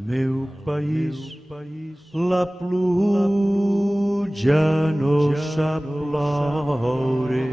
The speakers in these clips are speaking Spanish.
meu país, la pluja no sap ploure.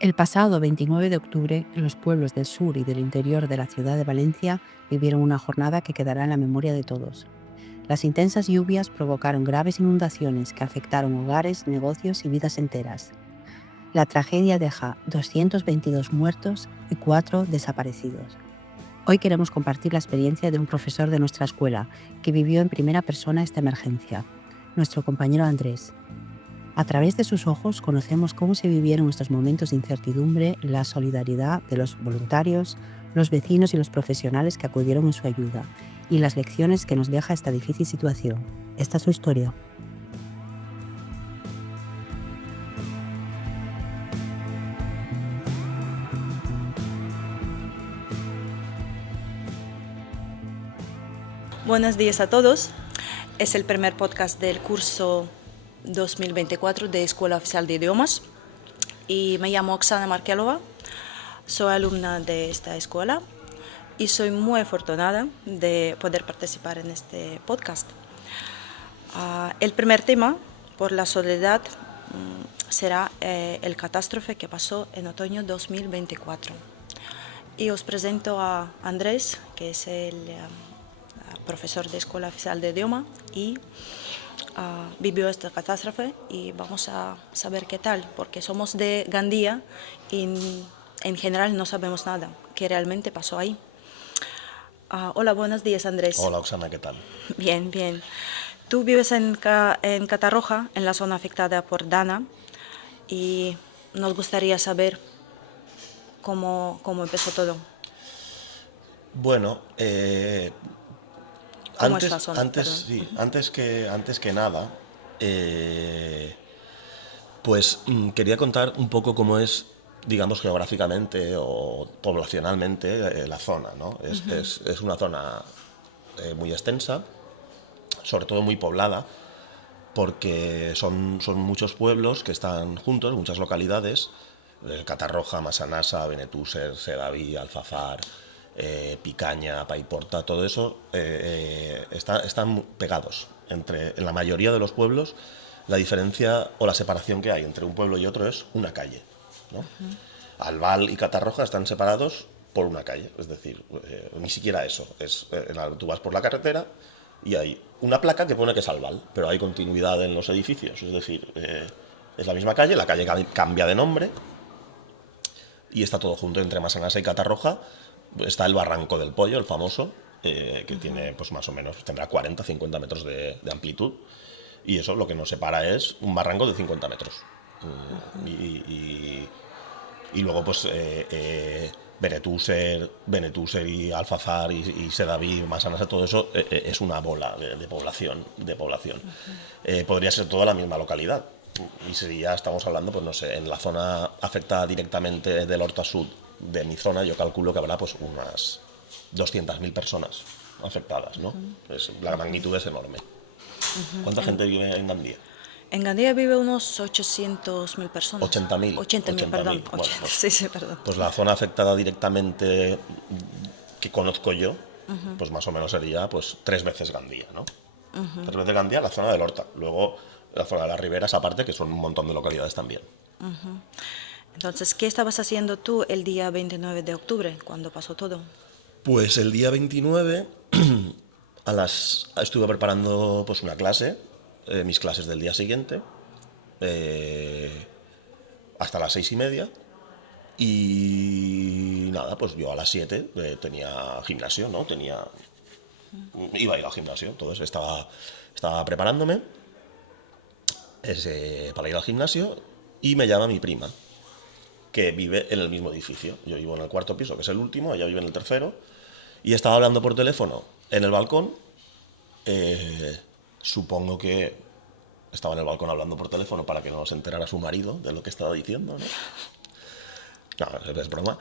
El pasado 29 de octubre, los pueblos del sur y del interior de la ciudad de Valencia vivieron una jornada que quedará en la memoria de todos. Las intensas lluvias provocaron graves inundaciones que afectaron hogares, negocios y vidas enteras. La tragedia deja 222 muertos y 4 desaparecidos. Hoy queremos compartir la experiencia de un profesor de nuestra escuela que vivió en primera persona esta emergencia, nuestro compañero Andrés. A través de sus ojos conocemos cómo se vivieron estos momentos de incertidumbre, la solidaridad de los voluntarios, los vecinos y los profesionales que acudieron en su ayuda y las lecciones que nos deja esta difícil situación. Esta es su historia. Buenos días a todos. Es el primer podcast del curso 2024 de Escuela Oficial de Idiomas y me llamo Oksana Markelova. Soy alumna de esta escuela y soy muy afortunada de poder participar en este podcast. El primer tema, por la soledad, será el catástrofe que pasó en otoño 2024. Y os presento a Andrés, que es el profesor de Escuela Oficial de Idioma y vivió esta catástrofe y vamos a saber qué tal, porque somos de Gandía y en general no sabemos nada, qué realmente pasó ahí. Hola, buenos días, Andrés. Hola, Oksana, ¿qué tal? Bien, bien. Tú vives en Catarroja, en la zona afectada por Dana, y nos gustaría saber cómo empezó todo. Bueno, ¿Cómo es la zona? antes que nada, pues quería contar un poco cómo es, digamos, geográficamente o poblacionalmente la zona, ¿no? Es una zona muy extensa, sobre todo muy poblada, porque son muchos pueblos que están juntos, muchas localidades, Catarroja, Massanassa, Benetússer, Sedaví, Alfafar, Picaña, Paiporta, todo eso están pegados. En la mayoría de los pueblos, la diferencia o la separación que hay entre un pueblo y otro es una calle, ¿no? Albal y Catarroja están separados por una calle, es decir, ni siquiera eso. Tú vas por la carretera y hay una placa que pone que es Albal, pero hay continuidad en los edificios, es decir, es la misma calle, la calle cambia de nombre y está todo junto. Entre Massanassa y Catarroja está el Barranco del Pollo, el famoso, que tiene pues más o menos, tendrá 40-50 metros de amplitud, y eso lo que nos separa es un barranco de 50 metros. Y luego pues Benetússer y Alfafar y Sedaví, Massanassa, todo eso es una bola de población. Podría ser toda la misma localidad. Y sería, estamos hablando, pues no sé, en la zona afectada directamente del Horta Sud de mi zona, yo calculo que habrá pues unas 200.000 personas afectadas, ¿no? La magnitud es enorme. ¿Cuánta gente vive en Gandía? En Gandía vive unos 800.000 personas. 80.000. 80.000, perdón. Bueno, Sí, perdón. pues la zona afectada directamente que conozco yo, pues más o menos sería pues 3 veces Gandía, ¿no? 3 veces Gandía, la zona del Horta. Luego la zona de las riberas aparte, que son un montón de localidades también. Entonces, ¿qué estabas haciendo tú el día 29 de octubre, cuando pasó todo? Pues el día 29 estuve preparando pues una clase, mis clases del día siguiente, hasta las 6:30. Y nada, pues yo a las 7 tenía gimnasio, ¿no? Iba a ir al gimnasio, entonces estaba preparándome para ir al gimnasio y me llama mi prima, que vive en el mismo edificio. Yo vivo en el 4.º piso, que es el último, ella vive en el 3.º, y estaba hablando por teléfono en el balcón. Supongo que estaba en el balcón hablando por teléfono para que no se enterara su marido de lo que estaba diciendo, ¿no? No, es broma.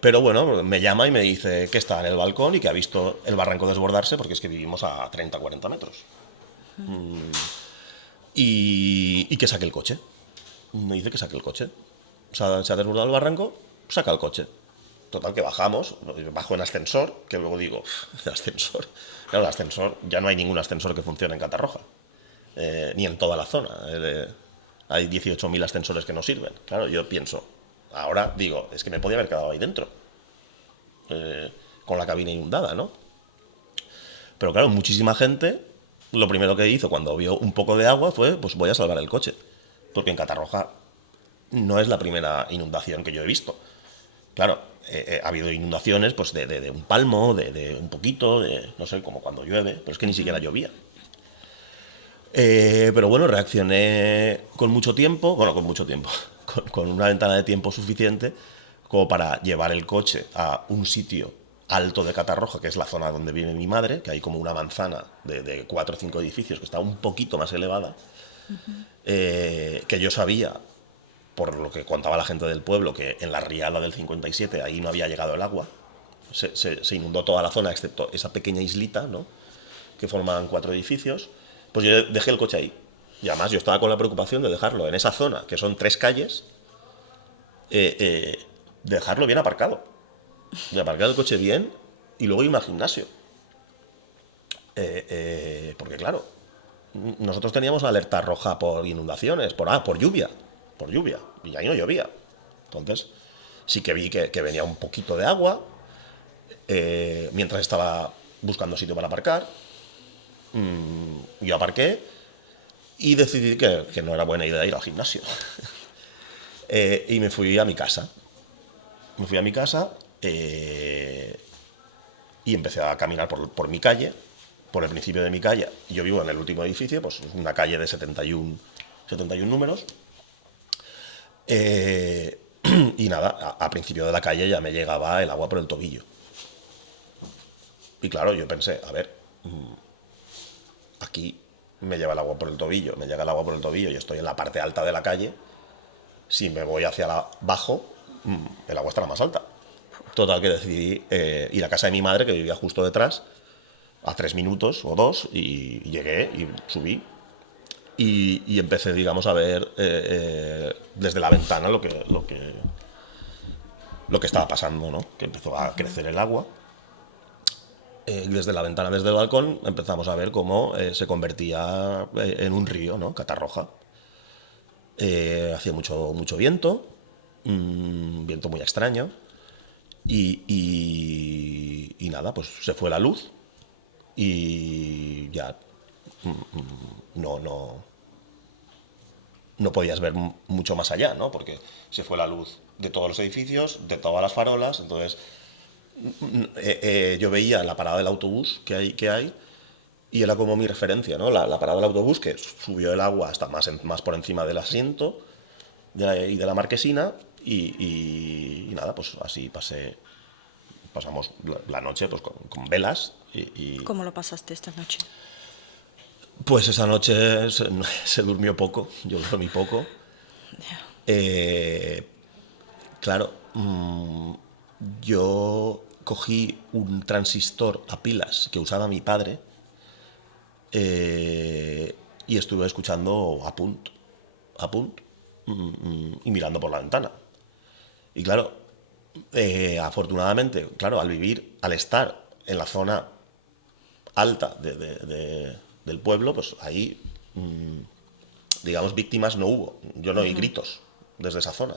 Pero bueno, me llama y me dice que está en el balcón y que ha visto el barranco desbordarse porque es que vivimos a 30, 40 metros. Y que saque el coche. Me dice que saque el coche. Se ha desbordado el barranco, saca el coche. Total, que bajamos, bajo en ascensor, que luego digo, el ascensor. Claro, el ascensor, ya no hay ningún ascensor que funcione en Catarroja, ni en toda la zona. Hay 18.000 ascensores que no sirven. Claro, yo pienso, ahora digo, es que me podía haber quedado ahí dentro, con la cabina inundada, ¿no? Pero claro, muchísima gente, lo primero que hizo cuando vio un poco de agua fue, pues voy a salvar el coche. Porque en Catarroja no es la primera inundación que yo he visto. Claro, ha habido inundaciones pues de un palmo, de un poquito, no sé, como cuando llueve, pero es que ni siquiera llovía. Pero bueno, reaccioné con mucho tiempo, con una ventana de tiempo suficiente como para llevar el coche a un sitio alto de Catarroja, que es la zona donde vive mi madre, que hay como una manzana de 4 o 5 edificios que está un poquito más elevada, que yo sabía, por lo que contaba la gente del pueblo, que en la riada del 57 ahí no había llegado el agua, se inundó toda la zona excepto esa pequeña islita, ¿no?, que forman 4 edificios. Pues yo dejé el coche ahí. Y además yo estaba con la preocupación de dejarlo en esa zona, que son 3 calles, dejarlo bien aparcado. De aparcar el coche bien y luego irme al gimnasio. Porque claro, nosotros teníamos alerta roja por inundaciones, por lluvia. Por lluvia. Y ahí no llovía. Entonces, sí que vi que venía un poquito de agua, mientras estaba buscando sitio para aparcar. Yo aparqué y decidí que no era buena idea ir al gimnasio. Y me fui a mi casa. Me fui a mi casa y empecé a caminar por mi calle, por el principio de mi calle. Yo vivo en el último edificio, pues una calle de 71 números. Y nada, a principio de la calle ya me llegaba el agua por el tobillo. Y claro, yo pensé, a ver, aquí me llega el agua por el tobillo y estoy en la parte alta de la calle. Si me voy hacia abajo, el agua estará más alta. Total, que decidí ir a casa de mi madre, que vivía justo detrás, a 3 minutos o 2, y llegué y subí. Y empecé, digamos, a ver desde la ventana lo que estaba pasando, ¿no? Que empezó a crecer el agua. Desde la ventana, desde el balcón, empezamos a ver cómo se convertía en un río, ¿no? Catarroja. Hacía mucho viento, un viento muy extraño. Y nada, pues se fue la luz y ya no podías ver mucho más allá, ¿no? Porque se fue la luz de todos los edificios, de todas las farolas. Entonces yo veía la parada del autobús que hay y era como mi referencia, ¿no? La parada del autobús, que subió el agua hasta más por encima del asiento y de la marquesina. Y nada, pues así pasamos la noche pues con velas. ¿Cómo lo pasaste esta noche? Pues esa noche se durmió poco, yo dormí poco. Claro, yo cogí un transistor a pilas que usaba mi padre y estuve escuchando a punt, y mirando por la ventana. Y claro, afortunadamente, claro, al estar en la zona alta del pueblo, pues ahí, digamos, víctimas no hubo. Yo no oí gritos desde esa zona,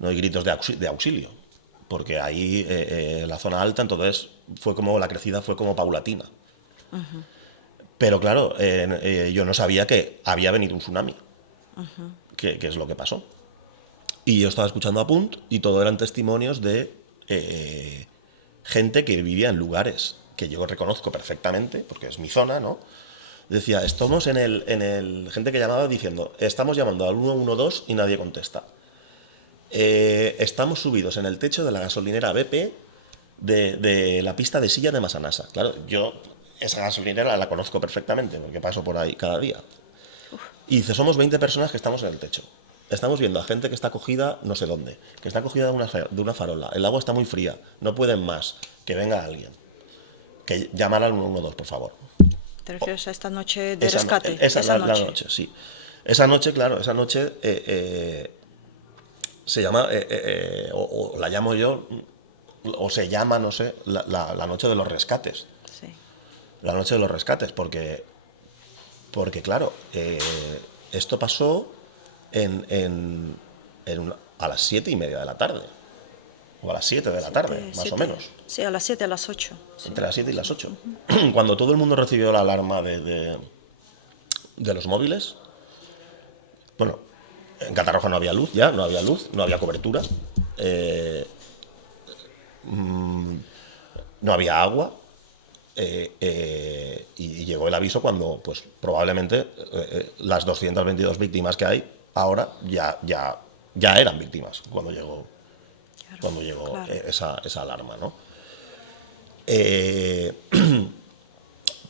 no oí gritos de auxilio, porque ahí, la zona alta, entonces la crecida fue como paulatina. Pero claro, yo no sabía que había venido un tsunami, que es lo que pasó. Y yo estaba escuchando a Punt y todo eran testimonios de gente que vivía en lugares que yo reconozco perfectamente, porque es mi zona, ¿no? Decía, estamos en el gente que llamaba diciendo, estamos llamando al 112 y nadie contesta. Estamos subidos en el techo de la gasolinera BP de la pista de Silla de Massanassa. Claro, yo esa gasolinera la conozco perfectamente porque paso por ahí cada día. Y dice, somos 20 personas que estamos en el techo. Estamos viendo a gente que está cogida no sé dónde, que está cogida de una farola. El agua está muy fría, no pueden más. Que venga alguien. Que llamar al 112, por favor. ¿Te refieres a esta noche de Esa, rescate? esa Esa la noche. noche, sí. Esa noche, claro, esa noche se llama, o la llamo yo, o se llama, no sé, la noche de los rescates. Sí. La noche de los rescates, porque claro, esto pasó a las 7:30 de la tarde, o a las 7 de la tarde, más o menos. Sí, a las 7, a las 8. Sí. Entre las 7 y las 8. Cuando todo el mundo recibió la alarma de los móviles, bueno, en Catarroja no había luz ya, no había cobertura, no había agua, y llegó el aviso cuando, pues probablemente las 222 víctimas que hay ahora ya eran víctimas cuando llegó Claro. esa alarma, ¿no?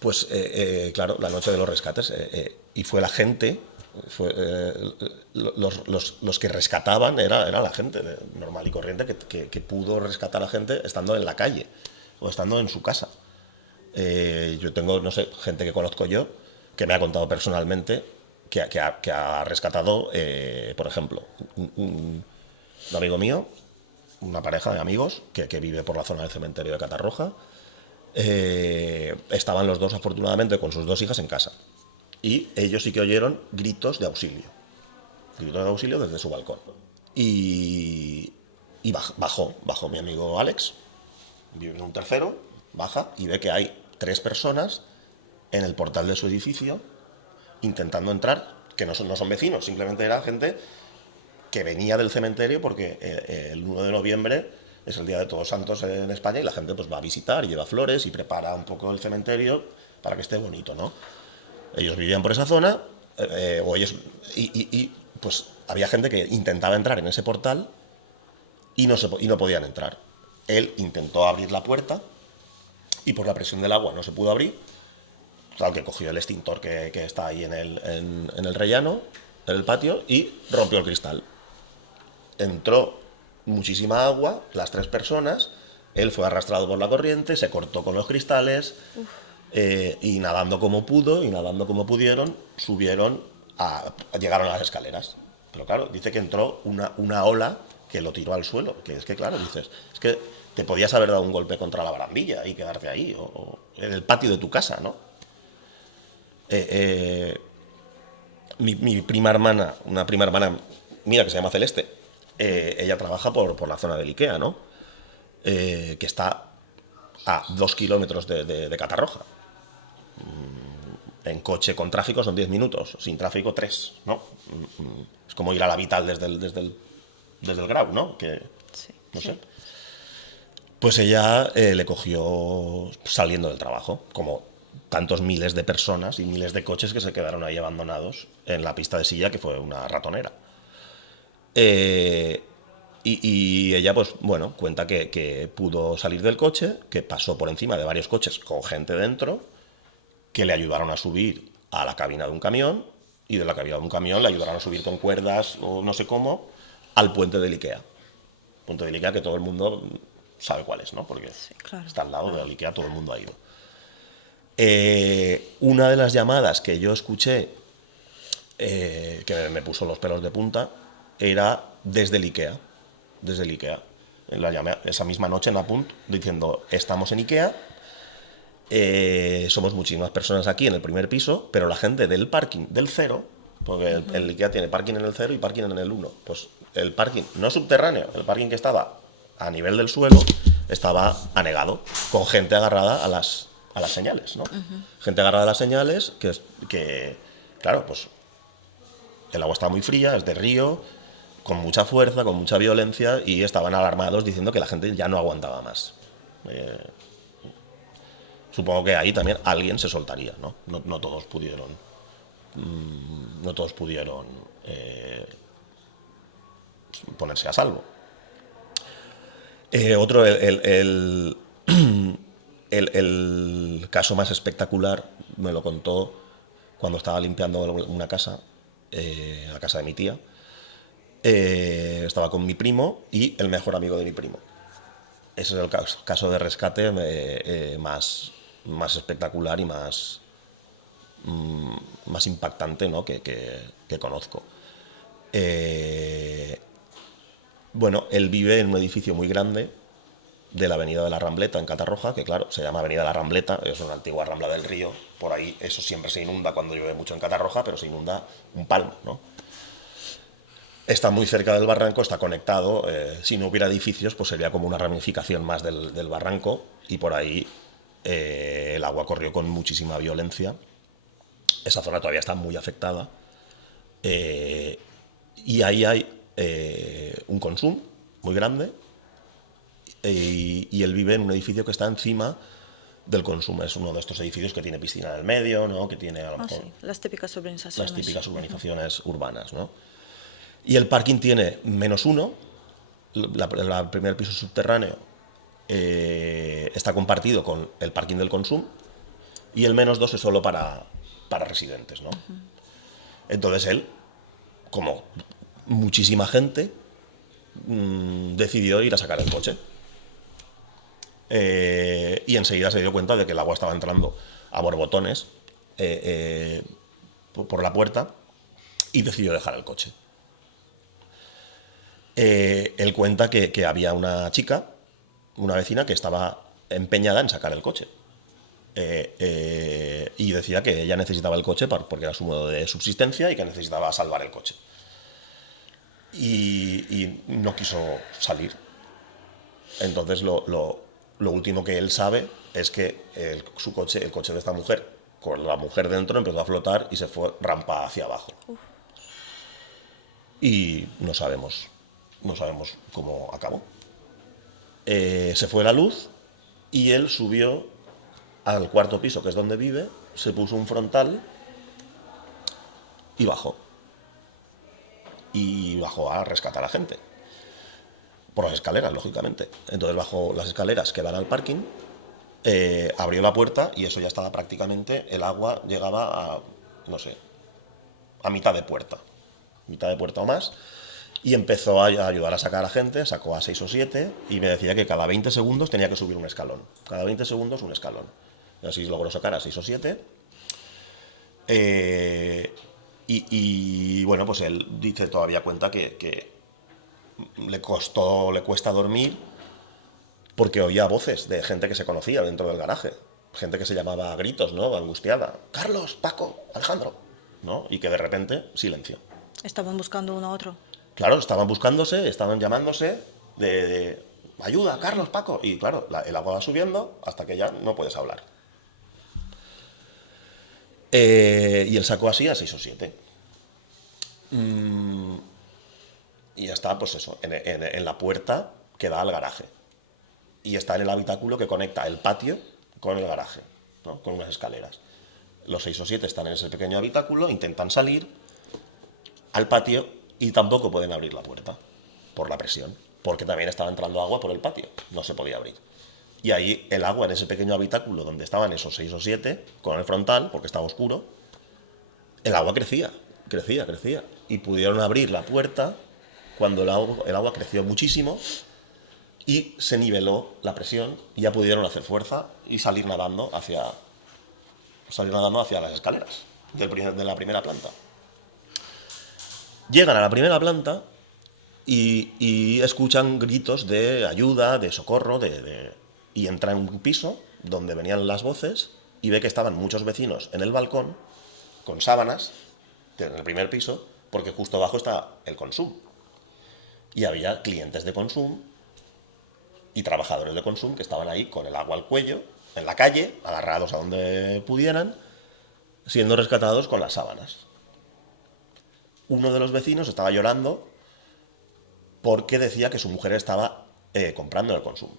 Pues claro, la noche de los rescates, y fue la gente, los que rescataban era la gente normal y corriente que pudo rescatar a gente estando en la calle o estando en su casa. Yo tengo, no sé, gente que conozco yo que me ha contado personalmente que ha rescatado, por ejemplo, un amigo mío, una pareja de amigos que vive por la zona del cementerio de Catarroja. Estaban los dos afortunadamente con sus 2 hijas en casa y ellos sí que oyeron gritos de auxilio desde su balcón y bajó mi amigo Alex, vive en un tercero, baja y ve que hay 3 personas en el portal de su edificio intentando entrar, que no son vecinos, simplemente era gente que venía del cementerio porque el 1 de noviembre es el Día de Todos Santos en España y la gente pues va a visitar y lleva flores y prepara un poco el cementerio para que esté bonito, ¿no? Ellos vivían por esa zona, pues había gente que intentaba entrar en ese portal y no podían entrar. Él intentó abrir la puerta y por la presión del agua no se pudo abrir. Claro que cogió el extintor que está ahí en el rellano, en el patio, y rompió el cristal. Entró muchísima agua, las 3 personas, él fue arrastrado por la corriente, se cortó con los cristales, y nadando como pudo y nadando como pudieron, llegaron a las escaleras. Pero claro, dice que entró una ola que lo tiró al suelo, que es que claro, dices, es que te podías haber dado un golpe contra la barandilla y quedarte ahí, o en el patio de tu casa, ¿no? Mi prima hermana, una prima hermana mía que se llama Celeste, ella trabaja por la zona del Ikea, ¿no? Que está a 2 kilómetros de Catarroja. En coche con tráfico son 10 minutos, sin tráfico 3, ¿no? Es como ir a la Vital desde el Grau, ¿no? Que, Sí, no sí. sé. Pues ella le cogió saliendo del trabajo, como tantos miles de personas y miles de coches que se quedaron ahí abandonados en la pista de Silla, que fue una ratonera. Y ella, pues bueno, cuenta que pudo salir del coche, que pasó por encima de varios coches con gente dentro, que le ayudaron a subir a la cabina de un camión, y de la cabina de un camión le ayudaron a subir con cuerdas o no sé cómo al puente del Ikea. Puente del Ikea que todo el mundo sabe cuál es, ¿no? Porque Sí, claro, está al lado claro. del Ikea, todo el mundo ha ido. Una de las llamadas que yo escuché, que me puso los pelos de punta, era desde el Ikea. Desde el Ikea. La llamé esa misma noche en Apunt diciendo, estamos en Ikea, somos muchísimas personas aquí en el primer piso, pero la gente del parking del 0, porque el Ikea tiene parking en el 0 y parking en el 1, pues el parking no subterráneo, el parking que estaba a nivel del suelo, estaba anegado, con gente agarrada a las señales, ¿no? Gente agarrada a las señales que, claro, pues el agua estaba muy fría, es de río, con mucha fuerza, con mucha violencia, y estaban alarmados diciendo que la gente ya no aguantaba más. Supongo que ahí también alguien se soltaría, ¿no? No todos pudieron. No todos pudieron ponerse a salvo. Otro, el el caso más espectacular me lo contó cuando estaba limpiando una casa, la casa de mi tía. Estaba con mi primo y el mejor amigo de mi primo. Ese es el caso de rescate más espectacular y más impactante, ¿no? que conozco. Bueno, él vive en un edificio muy grande de la avenida de la Rambleta en Catarroja, que claro, se llama avenida de la Rambleta, es una antigua rambla del río, por ahí eso siempre se inunda cuando llueve mucho en Catarroja, pero se inunda un palmo, ¿no? Está muy cerca del barranco, está conectado, si no hubiera edificios pues sería como una ramificación más del barranco, y por ahí el agua corrió con muchísima violencia. Esa zona todavía está muy afectada, y ahí hay un consumo muy grande, y él vive en un edificio que está encima del consumo. Es uno de estos edificios que tiene piscina en el medio, ¿no? Que tiene a lo mejor Sí, las típicas urbanizaciones. las típicas urbanizaciones urbanas, ¿no? Y el parking tiene -1, el primer piso subterráneo está compartido con el parking del consumo, y el -2 es solo para residentes, ¿no? Entonces él, como muchísima gente, decidió ir a sacar el coche. Y enseguida se dio cuenta de que el agua estaba entrando a borbotones por la puerta, y decidió dejar el coche. Él cuenta que había una chica, una vecina, que estaba empeñada en sacar el coche. Y decía que ella necesitaba el coche porque era su modo de subsistencia y que necesitaba salvar el coche. Y no quiso salir. Entonces lo último que él sabe es que el coche de esta mujer, con la mujer dentro, empezó a flotar y se fue rampa hacia abajo. Y no sabemos cómo acabó. Se fue la luz y él subió al cuarto piso, que es donde vive, se puso un frontal y bajó. Y bajó a rescatar a gente. Por las escaleras, lógicamente. Entonces bajó las escaleras que dan al parking, abrió la puerta y eso ya estaba prácticamente, el agua llegaba a, no sé, a mitad de puerta o más, y empezó a ayudar a sacar a la gente, sacó a 6 o 7 y me decía que cada 20 segundos tenía que subir un escalón. Cada 20 segundos un escalón. Y así logró sacar a 6 o 7. Y bueno, pues él dice, todavía cuenta que le cuesta dormir porque oía voces de gente que se conocía dentro del garaje, gente que se llamaba a gritos, ¿no? Angustiada, Carlos, Paco, Alejandro, ¿no? Y que de repente silencio. Estaban buscando uno a otro. Claro, estaban buscándose, estaban llamándose de ayuda, Carlos, Paco, y claro, el agua va subiendo hasta que ya no puedes hablar. Y él sacó así a 6 o 7. Y ya está, pues eso, en la puerta que da al garaje. Y está en el habitáculo que conecta el patio con el garaje, ¿no? Con unas escaleras. Los 6 o 7 están en ese pequeño habitáculo, intentan salir al patio y tampoco pueden abrir la puerta por la presión, porque también estaba entrando agua por el patio, no se podía abrir. Y ahí el agua en ese pequeño habitáculo donde estaban esos 6 o 7, con el frontal, porque estaba oscuro, el agua crecía. Y pudieron abrir la puerta cuando el agua creció muchísimo y se niveló la presión, y ya pudieron hacer fuerza y salir nadando hacia las escaleras de la primera planta. Llegan a la primera planta y escuchan gritos de ayuda, de socorro, y entran en un piso donde venían las voces y ve que estaban muchos vecinos en el balcón con sábanas en el primer piso, porque justo abajo está el Consum. Y había clientes de Consum y trabajadores de Consum que estaban ahí con el agua al cuello, en la calle, agarrados a donde pudieran, siendo rescatados con las sábanas. Uno de los vecinos estaba llorando porque decía que su mujer estaba comprando en el Consum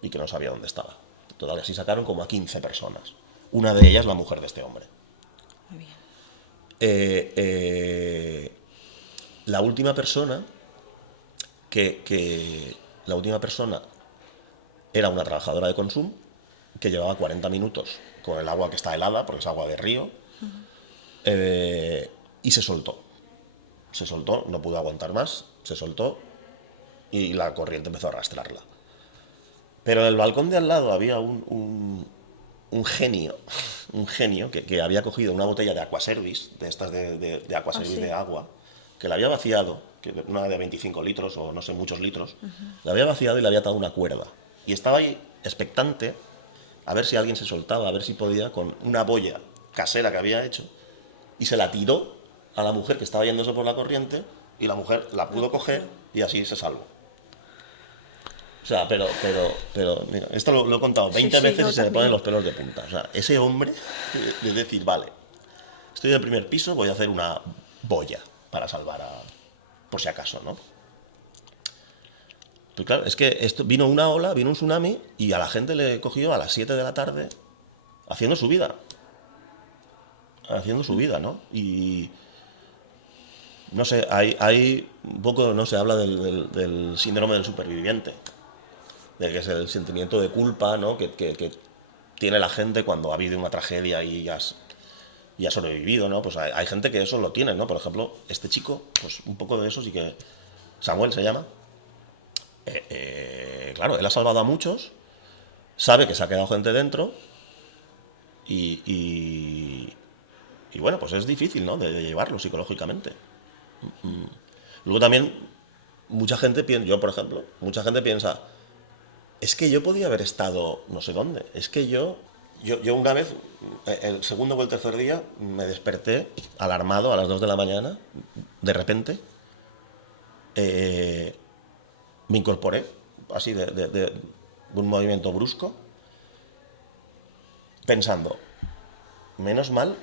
y que no sabía dónde estaba. Total, así sacaron como a 15 personas. Una de ellas la mujer de este hombre. Muy bien. La última persona era una trabajadora de Consum que llevaba 40 minutos con el agua que está helada, porque es agua de río, y se soltó. Se soltó, no pudo aguantar más, se soltó y la corriente empezó a arrastrarla. Pero en el balcón de al lado había un genio, un genio que había cogido una botella de Aquaservice, de estas de Aquaservice sí. de agua, que la había vaciado, que una de 25 litros o no sé, muchos litros, la había vaciado y le había atado una cuerda. Y estaba ahí expectante a ver si alguien se soltaba, a ver si podía, con una boya casera que había hecho, y se la tiró a la mujer que estaba yéndose por la corriente, y la mujer la pudo coger y así se salvó. O sea, pero mira, esto lo he contado 20 sí, veces yo y se me también. ponen los pelos de punta. O sea, ese hombre de decir, vale, estoy en el primer piso, voy a hacer una boya para salvar a... por si acaso, ¿no? Pues claro, es que esto, vino una ola, vino un tsunami y a la gente le cogió a las 7 de la tarde haciendo su vida. Haciendo su vida, ¿no? Y... no sé, hay un poco, no se habla del síndrome del superviviente, de que es el sentimiento de culpa, ¿no? Que tiene la gente cuando ha habido una tragedia y ha sobrevivido, ¿no? Pues hay gente que eso lo tiene, ¿no? Por ejemplo, este chico, pues un poco de eso sí que... Samuel se llama. Claro, él ha salvado a muchos, sabe que se ha quedado gente dentro y bueno, pues es difícil, ¿no? De llevarlo psicológicamente. Luego también mucha gente piensa, yo por ejemplo, mucha gente piensa, es que yo podía haber estado no sé dónde, es que yo una vez, el segundo o el tercer día, me desperté alarmado a las 2 de la mañana, de repente, me incorporé, así de un movimiento brusco, pensando, menos mal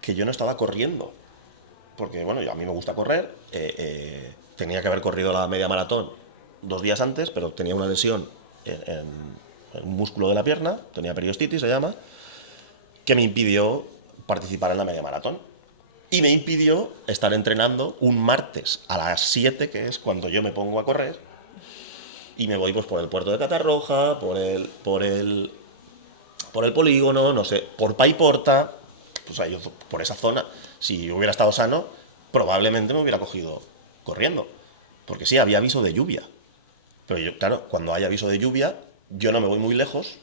que yo no estaba corriendo, porque bueno, a mí me gusta correr, tenía que haber corrido la media maratón 2 días antes, pero tenía una lesión en un músculo de la pierna, tenía periostitis, se llama, que me impidió participar en la media maratón. Y me impidió estar entrenando un martes a las 7, que es cuando yo me pongo a correr, y me voy pues por el puerto de Catarroja, por el polígono, no sé, por Paiporta, pues ahí, por esa zona. Si hubiera estado sano, probablemente me hubiera cogido corriendo. Porque sí, había aviso de lluvia. Pero yo, claro, cuando hay aviso de lluvia, yo no me voy muy lejos,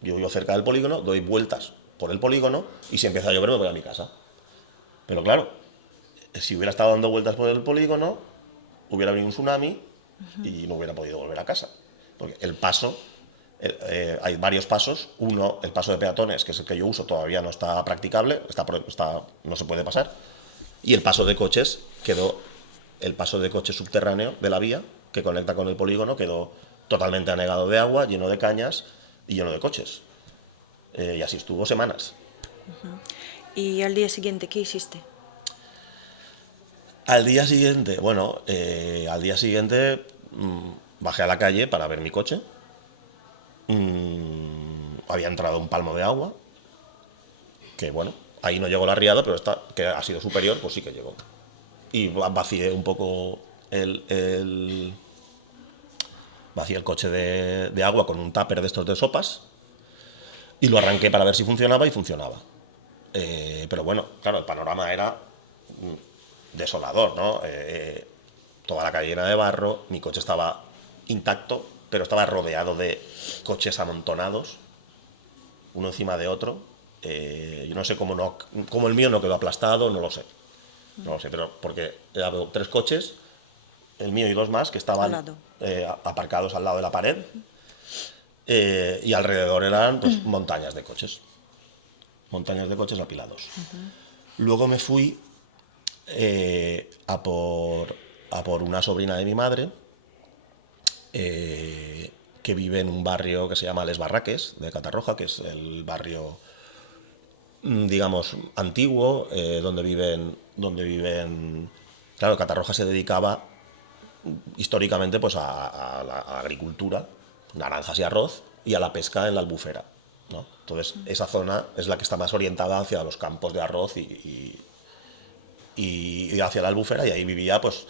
yo vivo cerca del polígono, doy vueltas por el polígono y si empieza a llover me voy a mi casa. Pero claro, si hubiera estado dando vueltas por el polígono, hubiera venido un tsunami y no hubiera podido volver a casa. Porque el paso, hay varios pasos. Uno, el paso de peatones, que es el que yo uso, todavía no está practicable, no se puede pasar. Y el paso de coches el paso de coche subterráneo de la vía, que conecta con el polígono, quedó totalmente anegado de agua, lleno de cañas y lleno de coches. Y así estuvo semanas. ¿Y al día siguiente qué hiciste? Al día siguiente, bueno, al día siguiente bajé a la calle para ver mi coche. Había entrado un palmo de agua, que bueno, ahí no llegó la riada, pero esta, que ha sido superior, pues sí que llegó. Y vacié un poco vacié el coche de agua con un tupper de estos de sopas y lo arranqué para ver si funcionaba y funcionaba. Pero bueno, claro, el panorama era desolador, ¿no? Toda la calle llena de barro, mi coche estaba intacto, pero estaba rodeado de coches amontonados, uno encima de otro. Yo no sé cómo el mío no quedó aplastado, no lo sé. No lo sé, pero porque había 3 coches, el mío y 2 más, que estaban aparcados al lado de la pared, y alrededor eran pues, montañas de coches apilados. Luego me fui a por una sobrina de mi madre, que vive en un barrio que se llama Les Barraques, de Catarroja, que es el barrio, digamos, antiguo, donde viven... Claro, Catarroja se dedicaba históricamente pues, a la agricultura, naranjas y arroz, y a la pesca en la Albufera, ¿no? Entonces, esa zona es la que está más orientada hacia los campos de arroz y hacia la Albufera, y ahí vivía, pues,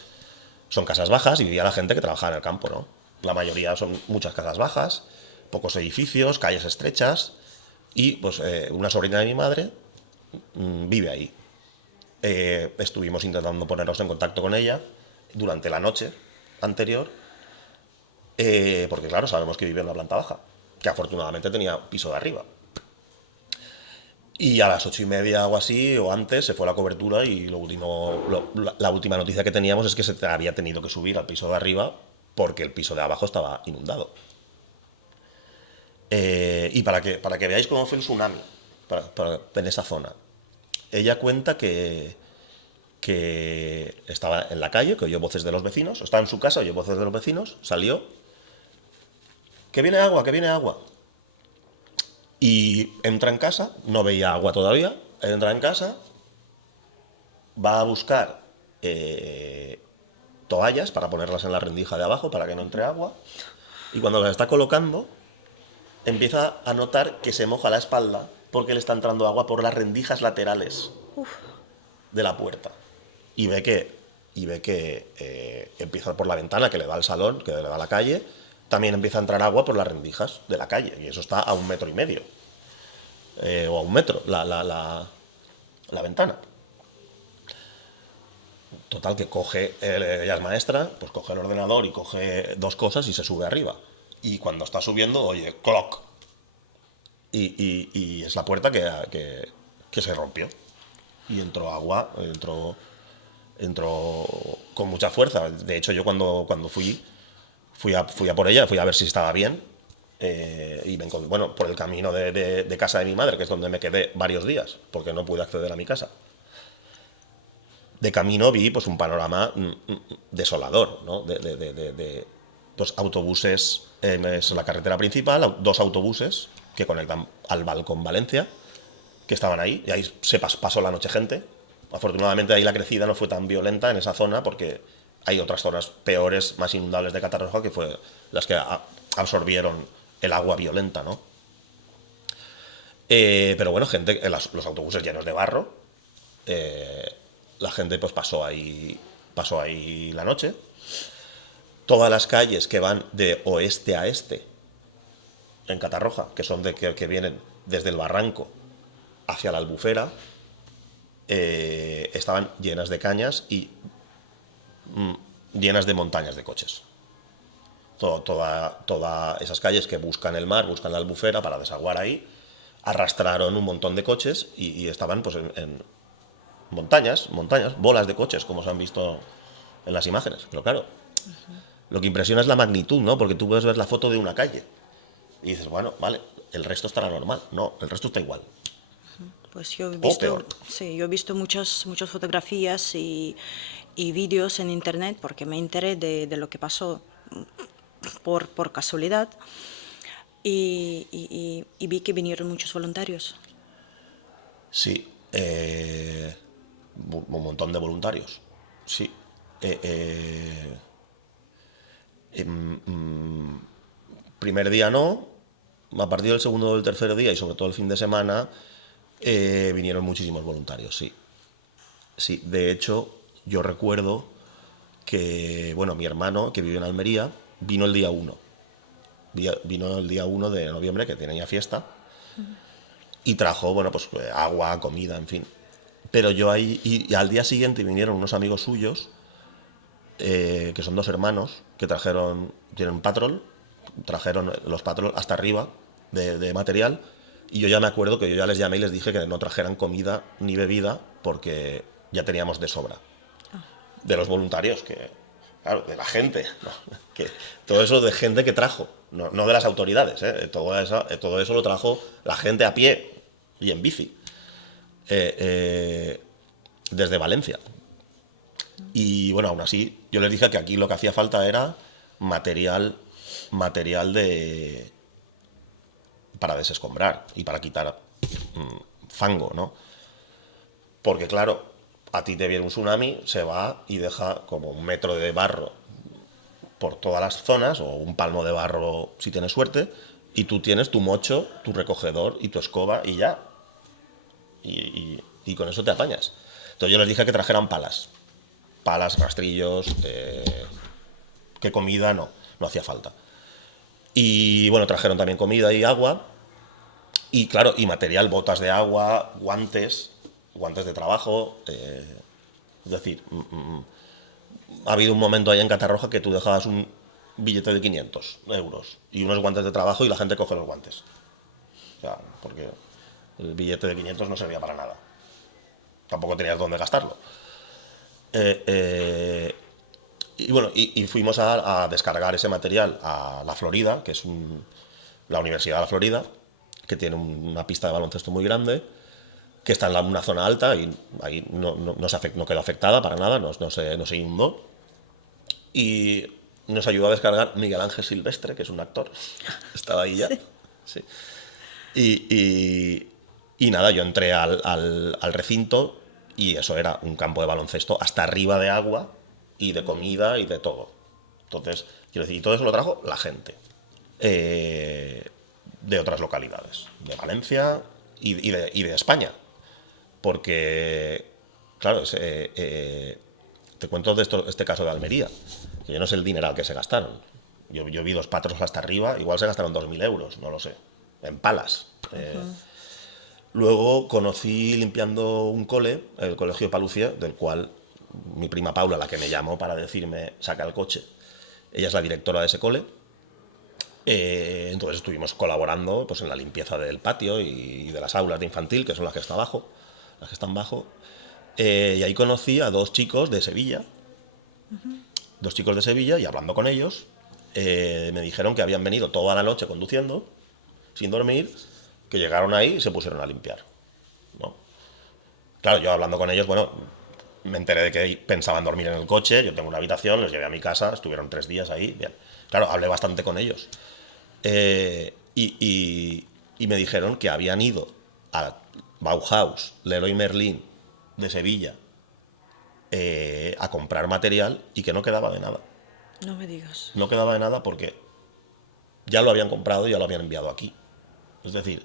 son casas bajas y vivía la gente que trabajaba en el campo, ¿no? La mayoría son muchas casas bajas, pocos edificios, calles estrechas, y pues una sobrina de mi madre vive ahí. Estuvimos intentando ponernos en contacto con ella durante la noche anterior, porque claro, sabemos que vive en la planta baja, que afortunadamente tenía piso de arriba. Y a las 8:30 o así, o antes, se fue la cobertura y la última noticia que teníamos es que se había tenido que subir al piso de arriba porque el piso de abajo estaba inundado. Y para que veáis cómo fue el tsunami en esa zona. Ella cuenta que estaba en la calle, que oyó voces de los vecinos, estaba en su casa, oyó voces de los vecinos, salió, que viene agua, que viene agua. Y entra en casa, no veía agua todavía, entra en casa, va a buscar toallas para ponerlas en la rendija de abajo para que no entre agua, y cuando las está colocando, empieza a notar que se moja la espalda porque le está entrando agua por las rendijas laterales de la puerta. Y ve que empieza por la ventana que le da al salón, que le da a la calle, también empieza a entrar agua por las rendijas de la calle, y eso está a 1,5 metros. O a 1 metro, la ventana. Total, que ella es maestra, pues coge el ordenador y coge 2 cosas y se sube arriba. Y cuando está subiendo, oye, ¡cloc! Y es la puerta que se rompió. Y entró agua, entró con mucha fuerza. De hecho, yo cuando fui a por ella, fui a ver si estaba bien. Y me encontré, bueno, por el camino de casa de mi madre, que es donde me quedé varios días, porque no pude acceder a mi casa. De camino vi pues un panorama desolador, ¿no? Pues autobuses, es la carretera principal, 2 autobuses que conectan al Balcón Valencia, que estaban ahí, y ahí se pasó la noche gente. Afortunadamente ahí la crecida no fue tan violenta en esa zona, porque hay otras zonas peores, más inundables de Catarroja, que fue las que absorbieron el agua violenta, ¿no? Pero bueno, gente, los autobuses llenos de barro, la gente pues pasó ahí la noche. Todas las calles que van de oeste a este en Catarroja, que son que vienen desde el barranco hacia la Albufera, estaban llenas de cañas y llenas de montañas de coches. Todas esas calles que buscan el mar, buscan la Albufera para desaguar ahí, arrastraron un montón de coches y estaban pues en montañas, bolas de coches, como se han visto en las imágenes. Pero claro, lo que impresiona es la magnitud, ¿no? Porque tú puedes ver la foto de una calle y dices, bueno, vale, el resto estará normal. No, el resto está igual. Pues yo he O visto, peor. sí, yo he visto muchas fotografías y vídeos en internet porque me enteré de lo que pasó por casualidad y vi que vinieron muchos voluntarios. Sí, un montón de voluntarios. Sí. Primer día no, a partir del segundo o del tercer día y sobre todo el fin de semana vinieron muchísimos voluntarios, sí. Sí, de hecho, yo recuerdo que, bueno, mi hermano, que vive en Almería, vino el día 1. Vino el día 1 de noviembre, que tenía fiesta, y trajo, bueno, pues agua, comida, en fin. Pero yo ahí, y al día siguiente vinieron unos amigos suyos, que son 2 hermanos, que tienen un patrol, trajeron los patrol hasta arriba de material, y yo ya me acuerdo que yo ya les llamé y les dije que no trajeran comida ni bebida, porque ya teníamos de sobra. De los voluntarios, claro, de la gente, ¿no? Que todo eso de gente que trajo, no de las autoridades, todo eso lo trajo la gente a pie y en bici, desde Valencia. Y bueno, aún así, yo les dije que aquí lo que hacía falta era material para desescombrar y para quitar fango, ¿no? Porque claro, a ti te viene un tsunami, se va y deja como 1 metro de barro por todas las zonas, o 1 palmo de barro si tienes suerte, y tú tienes tu mocho, tu recogedor y tu escoba y ya. Y con eso te apañas. Entonces yo les dije que trajeran palas, rastrillos, que comida no hacía falta. Y bueno, trajeron también comida y agua. Y claro, y material, botas de agua, guantes de trabajo. Es decir, ha habido un momento ahí en Catarroja que tú dejabas un billete de 500 euros y unos guantes de trabajo y la gente coge los guantes. O sea, porque el billete de 500 no servía para nada. Tampoco tenías dónde gastarlo. Y bueno, y fuimos a descargar ese material a la Florida, que es la Universidad de la Florida, que tiene una pista de baloncesto muy grande, que está en una zona alta y ahí no quedó afectada para nada, no se inundó. Y nos ayudó a descargar Miguel Ángel Silvestre, que es un actor. Estaba ahí ya. Sí. Y nada, yo entré al recinto y eso era un campo de baloncesto hasta arriba de agua y de comida y de todo. Entonces, quiero decir, y todo eso lo trajo la gente de otras localidades, de Valencia y de España. Porque, claro, te cuento de este caso de Almería, que yo no sé el dineral que se gastaron. Yo vi 2 patros hasta arriba, igual se gastaron 2.000 euros, no lo sé, en palas. Luego conocí limpiando un cole, el Colegio Palucia, del cual mi prima Paula, la que me llamó para decirme saca el coche, ella es la directora de ese cole. Entonces estuvimos colaborando pues, en la limpieza del patio y de las aulas de infantil, que son las que están bajo. Y ahí conocí a 2 chicos de Sevilla, y hablando con ellos, me dijeron que habían venido toda la noche conduciendo, sin dormir, que llegaron ahí y se pusieron a limpiar, ¿no? Claro, yo hablando con ellos, bueno, me enteré de que pensaban dormir en el coche, yo tengo una habitación, les llevé a mi casa, estuvieron 3 días ahí, bien. Claro, hablé bastante con ellos. Y me dijeron que habían ido a Bauhaus, Leroy Merlin de Sevilla a comprar material y que no quedaba de nada. No me digas. No quedaba de nada porque ya lo habían comprado y ya lo habían enviado aquí. Es decir,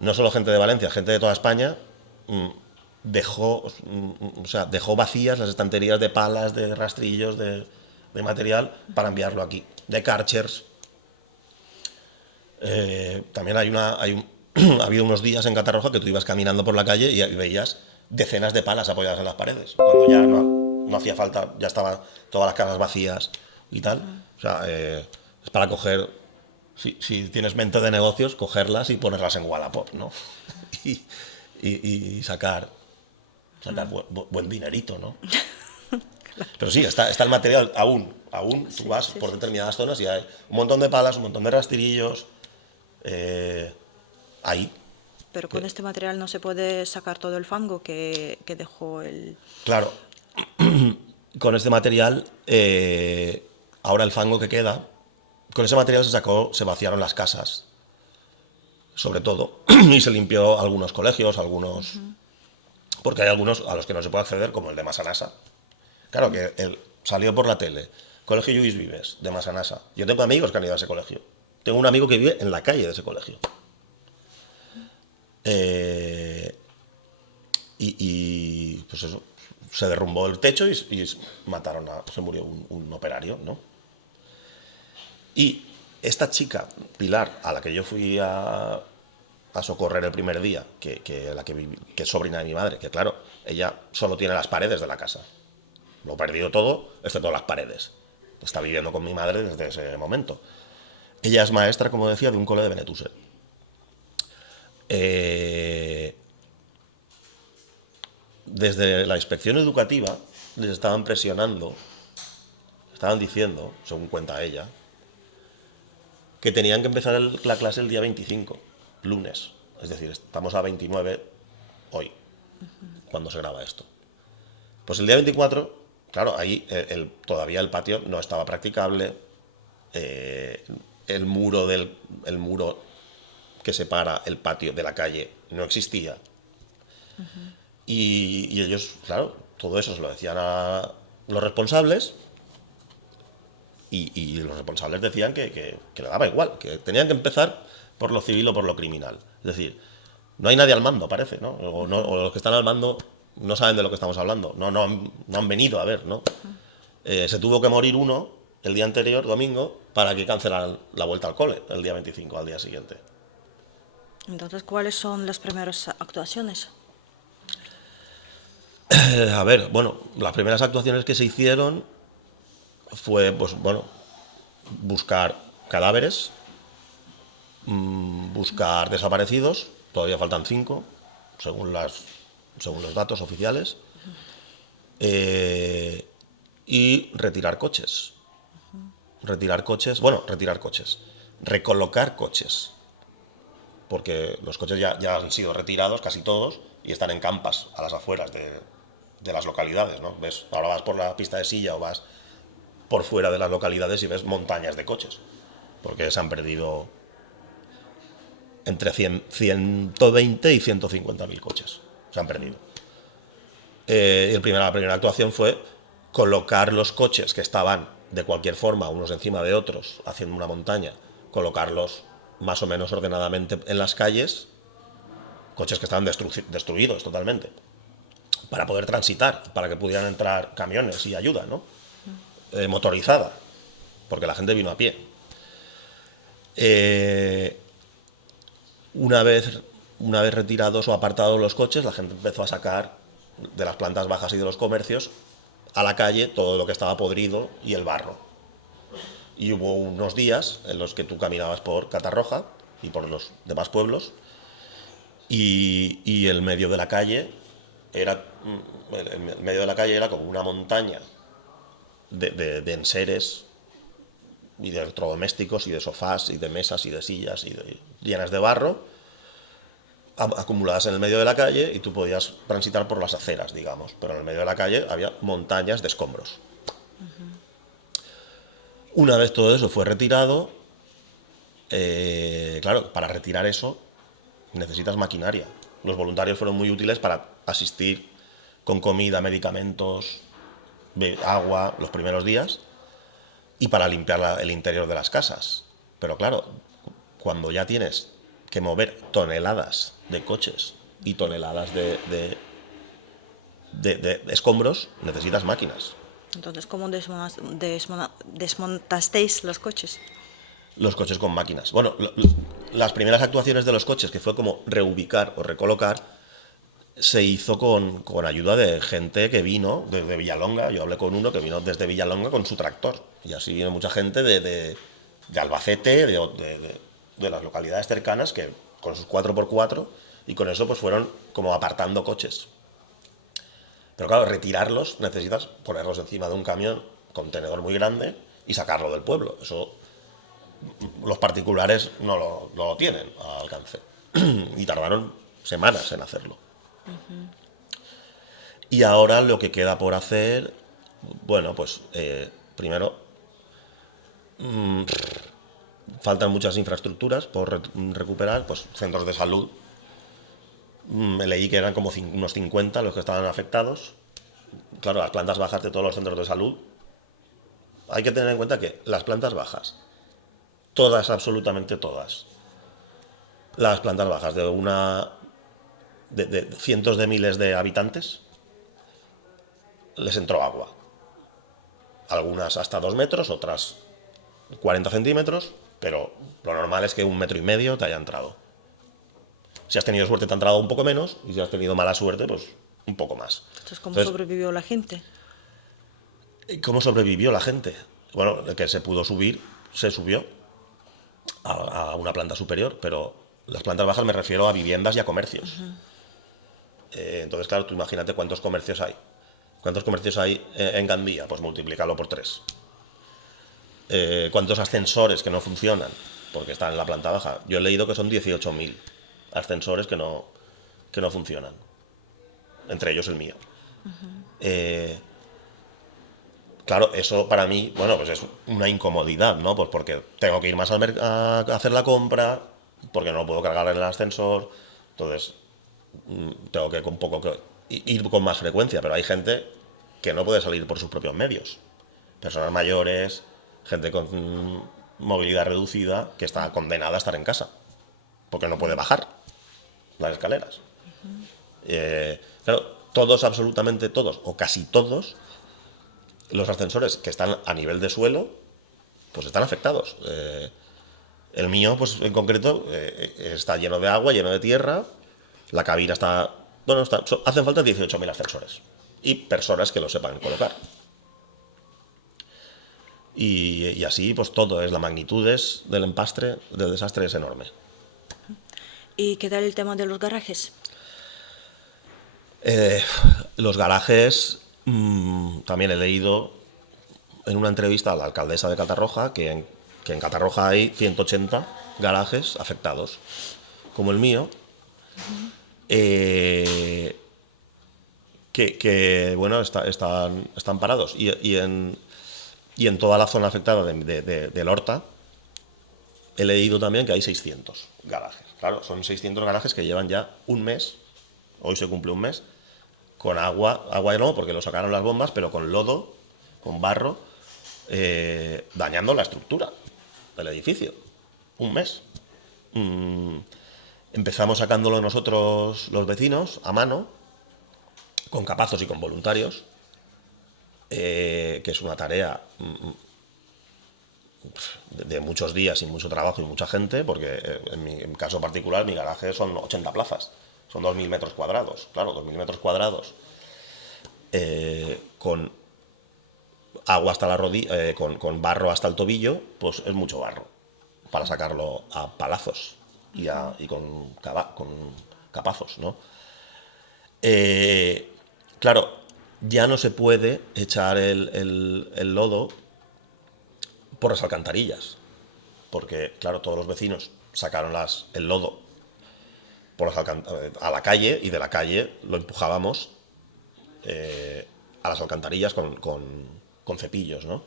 no solo gente de Valencia, gente de toda España dejó vacías las estanterías de palas, de rastrillos, de material para enviarlo aquí, de Karchers. También ha habido unos días en Catarroja que tú ibas caminando por la calle y veías decenas de palas apoyadas en las paredes, cuando ya no hacía falta, ya estaban todas las casas vacías y tal. O sea, es para coger, si tienes mente de negocios, cogerlas y ponerlas en Wallapop, ¿no? y sacar buen dinerito, ¿no? Pero sí, está el material aún tú vas por determinadas zonas y hay un montón de palas, un montón de rastrillos ahí. Pero con este material no se puede sacar todo el fango que dejó el... Claro, con este material, ahora el fango que queda, con ese material se vaciaron las casas, sobre todo, y se limpió algunos colegios, porque hay algunos a los que no se puede acceder, como el de Massanassa. Claro, que salió por la tele, Colegio Lluís Vives, de Massanassa. Yo tengo amigos que han ido a ese colegio. Tengo un amigo que vive en la calle de ese colegio. Y pues eso, se derrumbó el techo y se murió un operario, ¿no? Y esta chica, Pilar, a la que yo fui a socorrer el primer día, que es sobrina de mi madre, que claro, ella solo tiene las paredes de la casa. Lo ha perdido todo, excepto las paredes. Está viviendo con mi madre desde ese momento. Ella es maestra, como decía, de un cole de Benetúser. Desde la inspección educativa les estaban presionando, estaban diciendo, según cuenta ella, que tenían que empezar la clase el día 25, lunes. Es decir, estamos a 29 hoy, cuando se graba esto. Pues el día 24, claro, ahí todavía el patio no estaba practicable, el muro que separa el patio de la calle no existía. Y ellos, claro, todo eso se lo decían a los responsables y los responsables decían que le daba igual, que tenían que empezar por lo civil o por lo criminal. Es decir, no hay nadie al mando, parece, ¿no? O los que están al mando no saben de lo que estamos hablando, no han venido a ver, ¿no? Se tuvo que morir uno el día anterior, domingo, para que cancelaran la vuelta al cole el día 25, al día siguiente. Entonces, ¿cuáles son las primeras actuaciones? A ver, bueno, las primeras actuaciones que se hicieron fue, pues bueno, buscar cadáveres, buscar desaparecidos, todavía faltan 5, según los datos oficiales, y retirar coches. Retirar coches, recolocar coches, porque los coches ya han sido retirados, casi todos, y están en campas a las afueras de las localidades, ¿no? ¿Ves? Ahora vas por la pista de Silla o vas por fuera de las localidades y ves montañas de coches, porque se han perdido entre 120 y 150.000 coches. Se han perdido. La primera actuación fue colocar los coches que estaban de cualquier forma, unos encima de otros, haciendo una montaña, colocarlos más o menos ordenadamente en las calles, coches que estaban destruidos totalmente, para poder transitar, para que pudieran entrar camiones y ayuda, ¿no? Motorizada, porque la gente vino a pie. Una vez retirados o apartados los coches, la gente empezó a sacar de las plantas bajas y de los comercios a la calle todo lo que estaba podrido y el barro. Y hubo unos días en los que tú caminabas por Catarroja y por los demás pueblos y el medio de la calle era como una montaña de enseres y de electrodomésticos y de sofás y de mesas y de sillas llenas de barro acumuladas en el medio de la calle, y tú podías transitar por las aceras, digamos, pero en el medio de la calle había montañas de escombros. Una vez todo eso fue retirado, claro, para retirar eso necesitas maquinaria. Los voluntarios fueron muy útiles para asistir con comida, medicamentos, agua los primeros días, y para limpiar el interior de las casas. Pero claro, cuando ya tienes que mover toneladas de coches y toneladas de escombros, necesitas máquinas. Entonces, ¿cómo desmontasteis los coches? Los coches con máquinas. Bueno, las primeras actuaciones de los coches, que fue como reubicar o recolocar, se hizo con ayuda de gente que vino desde Villalonga. Yo hablé con uno que vino desde Villalonga con su tractor. Y así vino mucha gente de Albacete, de las localidades cercanas, que con sus 4x4, y con eso pues fueron como apartando coches. Pero claro, retirarlos necesitas ponerlos encima de un camión contenedor muy grande y sacarlo del pueblo. Eso los particulares no lo tienen al alcance. Y tardaron semanas en hacerlo. Y ahora lo que queda por hacer, bueno, pues primero faltan muchas infraestructuras por recuperar, pues centros de salud. Leí que eran como unos 50 los que estaban afectados. Claro, las plantas bajas de todos los centros de salud. Hay que tener en cuenta que las plantas bajas, todas, absolutamente todas, las plantas bajas de cientos de miles de habitantes, les entró agua. Algunas hasta 2 metros, otras 40 centímetros, pero lo normal es que 1,5 metros te haya entrado. Si has tenido suerte te ha entrado un poco menos, y si has tenido mala suerte, pues un poco más. Entonces, ¿cómo sobrevivió la gente? ¿Cómo sobrevivió la gente? Bueno, el que se pudo subir, se subió a una planta superior, pero las plantas bajas me refiero a viviendas y a comercios. Entonces, claro, tú imagínate cuántos comercios hay. ¿Cuántos comercios hay en Gandía? Pues multiplícalo por 3. ¿Cuántos ascensores que no funcionan? Porque están en la planta baja. Yo he leído que son 18.000 ascensores que no funcionan. Entre ellos el mío. Claro, eso para mí, bueno, pues es una incomodidad, ¿no? Pues porque tengo que ir más a hacer la compra, porque no puedo cargar en el ascensor, entonces tengo que ir con más frecuencia, pero hay gente que no puede salir por sus propios medios. Personas mayores, gente con movilidad reducida, que está condenada a estar en casa, porque no puede bajar las escaleras. Claro, todos, absolutamente todos, o casi todos, los ascensores que están a nivel de suelo pues están afectados. El mío, pues en concreto, está lleno de agua, lleno de tierra, la cabina está... Bueno, hacen falta 18.000 ascensores y personas que lo sepan colocar. Y así, pues todo es, la magnitud del empastre, del desastre es enorme. ¿Y qué tal el tema de los garajes? Los garajes, también he leído en una entrevista a la alcaldesa de Catarroja que en Catarroja hay 180 garajes afectados, como el mío, bueno, están parados. Y en toda la zona afectada del Horta he leído también que hay 600 garajes. Claro, son 600 garajes que llevan ya un mes, hoy se cumple un mes, con agua no, porque lo sacaron las bombas, pero con lodo, con barro, dañando la estructura del edificio. Un mes. Empezamos sacándolo nosotros, los vecinos, a mano, con capazos y con voluntarios, que es una tarea de muchos días y mucho trabajo y mucha gente, porque en mi caso particular, mi garaje son 80 plazas, son 2.000 metros cuadrados. Claro, 2.000 metros cuadrados, con agua hasta la rodilla, con barro hasta el tobillo, pues es mucho barro para sacarlo a palazos y con capazos, ¿no? Claro, ya no se puede echar el lodo por las alcantarillas, porque, claro, todos los vecinos sacaron el lodo a la calle, y de la calle lo empujábamos a las alcantarillas con cepillos, ¿no?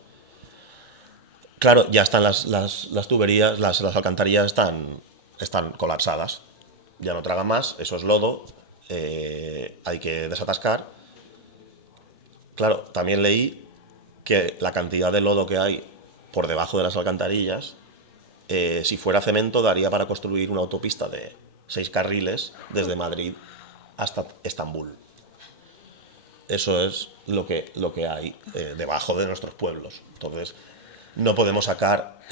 Claro, ya están las tuberías, las alcantarillas están colapsadas, ya no tragan más, eso es lodo, hay que desatascar. Claro, también leí que la cantidad de lodo que hay por debajo de las alcantarillas, si fuera cemento, daría para construir una autopista de 6 carriles desde Madrid hasta Estambul. Eso es lo que hay debajo de nuestros pueblos. Entonces, no podemos sacar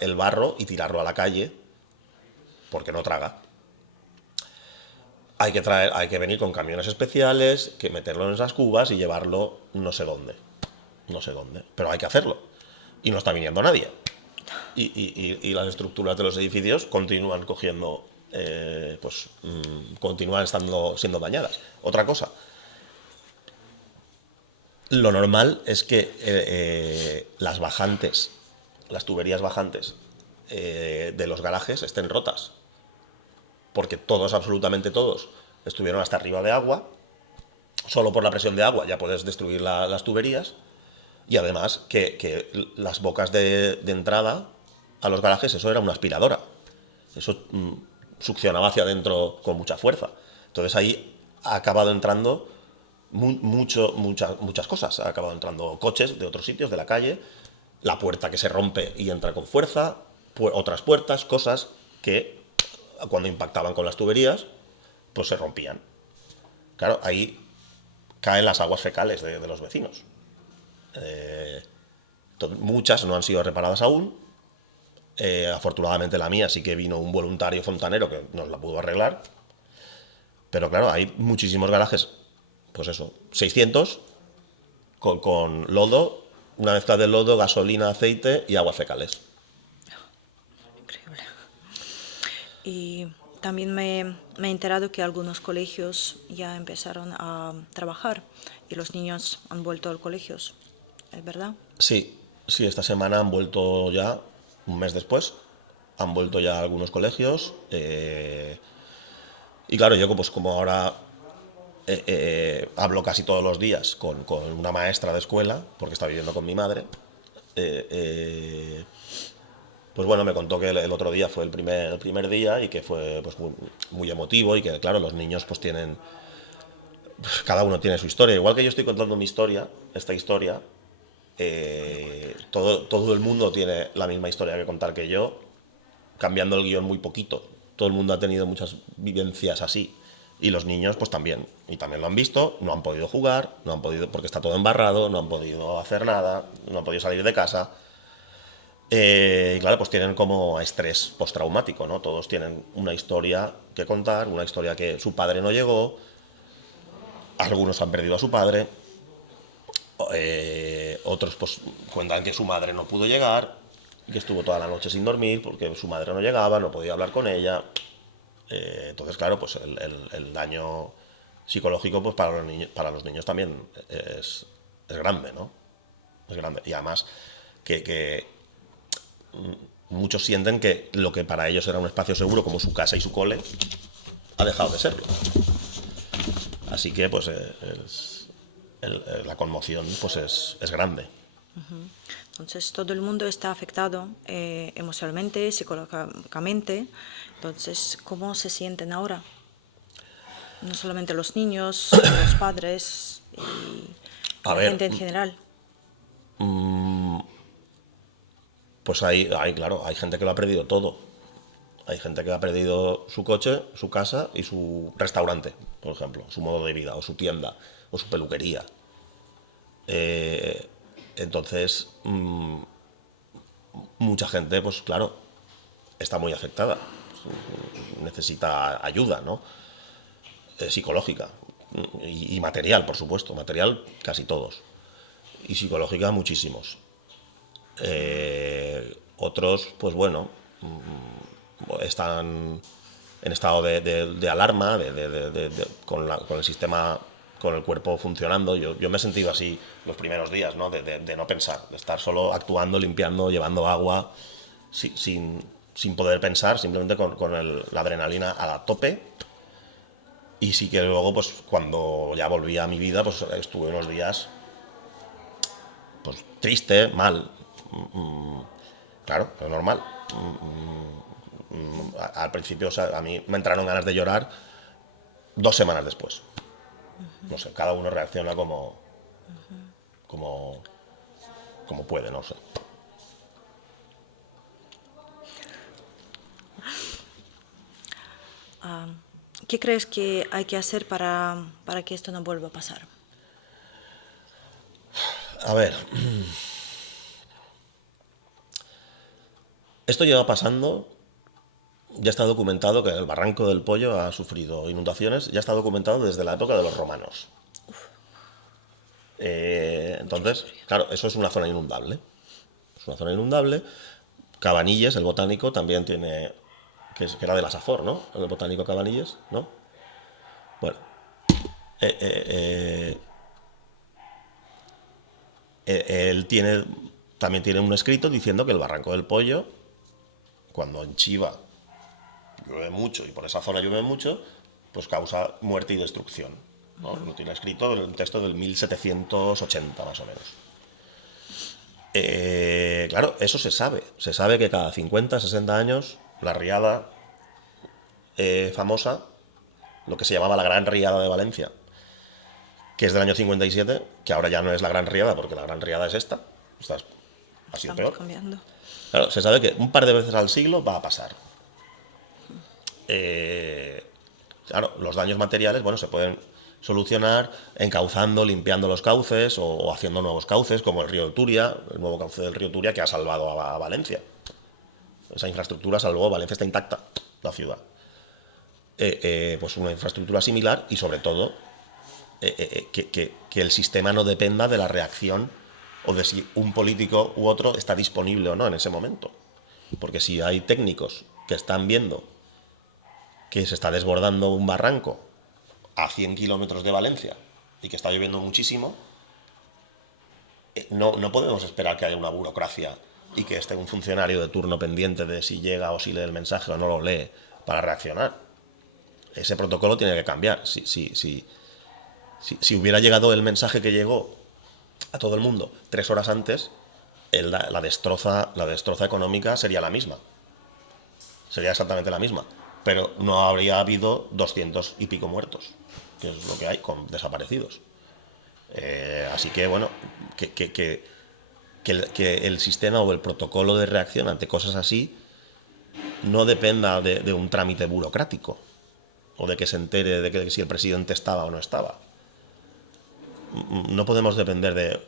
el barro y tirarlo a la calle, porque no traga. Hay que venir con camiones especiales, que meterlo en esas cubas y llevarlo no sé dónde, pero hay que hacerlo. Y no está viniendo nadie. Y las estructuras de los edificios continúan cogiendo, continúan siendo dañadas. Otra cosa, lo normal es que las tuberías bajantes de los garajes estén rotas, porque absolutamente todos, estuvieron hasta arriba de agua. Solo por la presión de agua ya puedes destruir las tuberías. Y además que las bocas de entrada a los garajes, eso era una aspiradora. Eso succionaba hacia adentro con mucha fuerza. Entonces ahí ha acabado entrando muchas cosas. Ha acabado entrando coches de otros sitios, de la calle, la puerta que se rompe y entra con fuerza, otras puertas, cosas que cuando impactaban con las tuberías, pues se rompían. Claro, ahí caen las aguas fecales de los vecinos. Muchas no han sido reparadas aún. Afortunadamente la mía sí que vino un voluntario fontanero que nos la pudo arreglar. Pero claro, hay muchísimos garajes, pues eso, 600 con lodo, una mezcla de lodo, gasolina, aceite y aguas fecales. Increíble. Y también me he enterado que algunos colegios ya empezaron a trabajar y los niños han vuelto a los colegios. ¿Es verdad? Sí, esta semana han vuelto ya, un mes después, han vuelto ya algunos colegios. Y claro, yo pues como ahora hablo casi todos los días con una maestra de escuela, porque está viviendo con mi madre, pues bueno, me contó que el otro día fue el primer día y que fue pues muy emotivo, y que claro, los niños pues tienen, cada uno tiene su historia. Igual que yo estoy contando esta historia, todo el mundo tiene la misma historia que contar que yo, cambiando el guión muy poquito. Todo el mundo ha tenido muchas vivencias así, Y los niños pues también. Y también lo han visto, no han podido jugar, no han podido, porque está todo embarrado, no han podido hacer nada, no han podido salir de casa. Y claro, pues tienen como estrés postraumático, ¿no? Todos tienen una historia que contar, una historia que su padre no llegó, algunos han perdido a su padre, otros pues cuentan que su madre no pudo llegar, que estuvo toda la noche sin dormir porque su madre no llegaba, no podía hablar con ella. Entonces, claro, pues el daño psicológico pues para los niños también es grande, ¿no? Es grande. Y además que muchos sienten que lo que para ellos era un espacio seguro, como su casa y su cole, ha dejado de serlo. Así que pues la conmoción pues es grande. Entonces todo el mundo está afectado emocionalmente, psicológicamente. Entonces, ¿cómo se sienten ahora? No solamente los niños, los padres y A la ver, gente en general. Pues claro, hay gente que lo ha perdido todo. Hay gente que ha perdido su coche, su casa y su restaurante, por ejemplo, su modo de vida, o su tienda, o su peluquería. Entonces, mucha gente, pues claro, está muy afectada. Necesita ayuda, ¿no? Psicológica y material, por supuesto. Material, casi todos. Y psicológica, muchísimos. Otros, pues bueno, están en estado de alarma, con el sistema, con el cuerpo funcionando. Yo me he sentido así los primeros días, ¿no? De no pensar, de estar solo actuando, limpiando, llevando agua, sin poder pensar, simplemente con la adrenalina a la tope. Y sí que luego, pues cuando ya volví a mi vida, pues estuve unos días pues triste, mal. Claro, es normal. Al principio, o sea, a mí me entraron ganas de llorar 2 semanas después. No sé, cada uno reacciona como puede, no sé. ¿Qué crees que hay que hacer para que esto no vuelva a pasar? A ver, esto lleva pasando, ya está documentado que el Barranco del Pollo ha sufrido inundaciones, ya está documentado desde la época de los romanos. Entonces, claro, eso es una zona inundable. Es una zona inundable. Cabanilles, el botánico, también tiene, que era de la Safor, ¿no? El botánico Cabanilles, ¿no? Bueno. Él también tiene un escrito diciendo que el Barranco del Pollo, cuando en Chiva llueve mucho y por esa zona llueve mucho, pues causa muerte y destrucción, ¿no? Lo tiene escrito en un texto del 1780 más o menos. Claro, eso se sabe. Se sabe que cada 50, 60 años la riada famosa, lo que se llamaba la Gran Riada de Valencia, que es del año 57, que ahora ya no es la Gran Riada, porque la Gran Riada es esta. Esta ha sido Estamos peor. cambiando. Claro, se sabe que un par de veces al siglo va a pasar. Claro, los daños materiales, bueno, se pueden solucionar encauzando, limpiando los cauces o haciendo nuevos cauces, como el río Turia, el nuevo cauce del río Turia que ha salvado a Valencia. Esa infraestructura salvó, Valencia está intacta, la ciudad. Pues una infraestructura similar y sobre todo que el sistema no dependa de la reacción o de si un político u otro está disponible o no en ese momento. Porque si hay técnicos que están viendo que se está desbordando un barranco a 100 kilómetros de Valencia y que está lloviendo muchísimo, no podemos esperar que haya una burocracia y que esté un funcionario de turno pendiente de si llega o si lee el mensaje o no lo lee para reaccionar. Ese protocolo tiene que cambiar. Si hubiera llegado el mensaje que llegó a todo el mundo 3 horas antes, la destroza económica sería la misma. Sería exactamente la misma. Pero no habría habido 200 y pico muertos, que es lo que hay, con desaparecidos. Así que, bueno, que el sistema o el protocolo de reacción ante cosas así no dependa de un trámite burocrático. o de que se entere de que si el presidente estaba o no estaba. No podemos depender de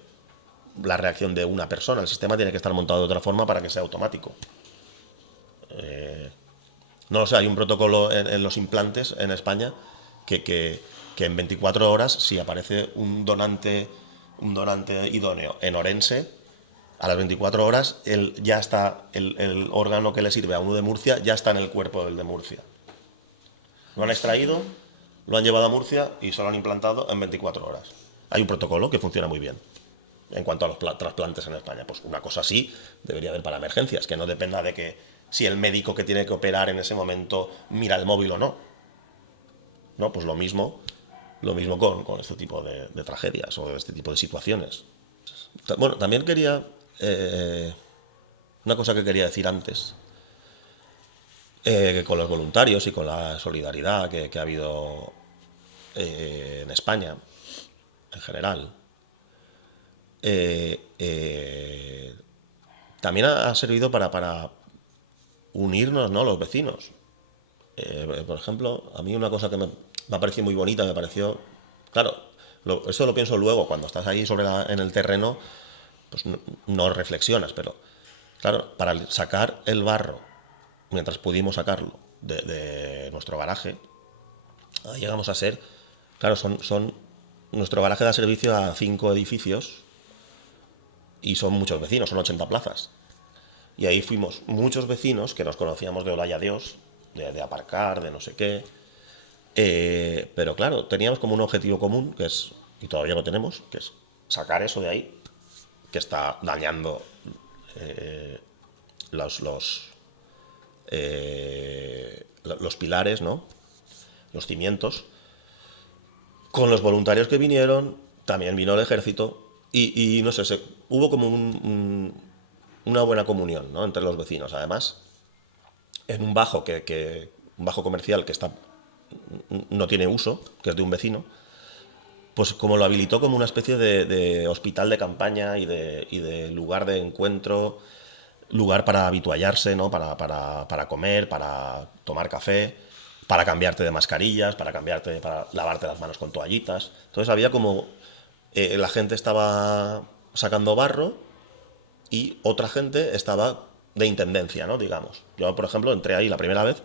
la reacción de una persona. El sistema tiene que estar montado de otra forma para que sea automático. No lo sé, hay un protocolo en los implantes en España que en 24 horas, si aparece un donante idóneo en Orense, a las 24 horas ya está el órgano que le sirve a uno de Murcia, ya está en el cuerpo del de Murcia. Lo han extraído, lo han llevado a Murcia y se lo han implantado en 24 horas. Hay un protocolo que funciona muy bien. En cuanto a los trasplantes en España, pues una cosa así debería haber para emergencias, que no dependa de que si el médico que tiene que operar en ese momento mira el móvil o no. No, pues lo mismo con este tipo de tragedias o de este tipo de situaciones. Bueno, también quería... una cosa que quería decir antes, que con los voluntarios y con la solidaridad que ha habido en España, en general, también ha servido para unirnos, ¿no?, los vecinos. Por ejemplo, a mí una cosa que me ha parecido muy bonita, me pareció... Claro, eso lo pienso luego, cuando estás ahí en el terreno, pues no reflexionas, pero claro, para sacar el barro, mientras pudimos sacarlo de nuestro garaje, llegamos a ser... Claro, nuestro garaje da servicio a 5 edificios y son muchos vecinos, son 80 plazas. Y ahí fuimos muchos vecinos que nos conocíamos de hola y adiós, de aparcar, de no sé qué. Pero claro, teníamos como un objetivo común, que es, y todavía lo tenemos, que es sacar eso de ahí, que está dañando los pilares, ¿no?, los cimientos. Con los voluntarios que vinieron, también vino el ejército, y no sé, hubo como una buena comunión, ¿no?, entre los vecinos. Además, en un bajo un bajo comercial que no tiene uso, que es de un vecino, pues como lo habilitó como una especie de hospital de campaña y de lugar de encuentro, lugar para habituallarse, ¿no?, para comer, para tomar café, para cambiarte de mascarillas, para lavarte las manos con toallitas. Entonces había como... la gente estaba sacando barro y otra gente estaba de intendencia, ¿no?, digamos. Yo, por ejemplo, entré ahí la primera vez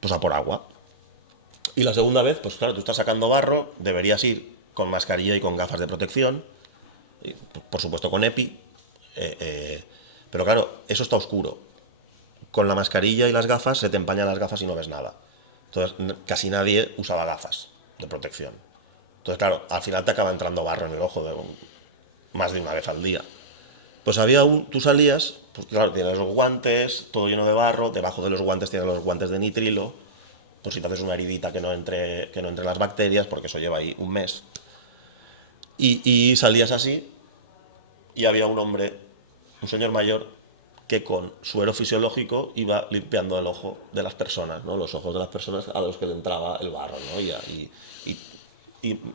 pues a por agua. Y la segunda vez, pues claro, tú estás sacando barro, deberías ir con mascarilla y con gafas de protección, y, por supuesto con EPI, pero claro, eso está oscuro. Con la mascarilla y las gafas se te empañan las gafas y no ves nada. Entonces casi nadie usaba gafas de protección. Entonces claro, al final te acaba entrando barro en el ojo más de una vez al día. Pues tú salías, pues claro, tienes los guantes, todo lleno de barro, debajo de los guantes tienes los guantes de nitrilo, por si te haces una heridita que no entre las bacterias, porque eso lleva ahí un mes. Y salías así, y había un hombre, un señor mayor, que con suero fisiológico iba limpiando el ojo de las personas, ¿no?, los ojos de las personas a los que le entraba el barro, ¿no?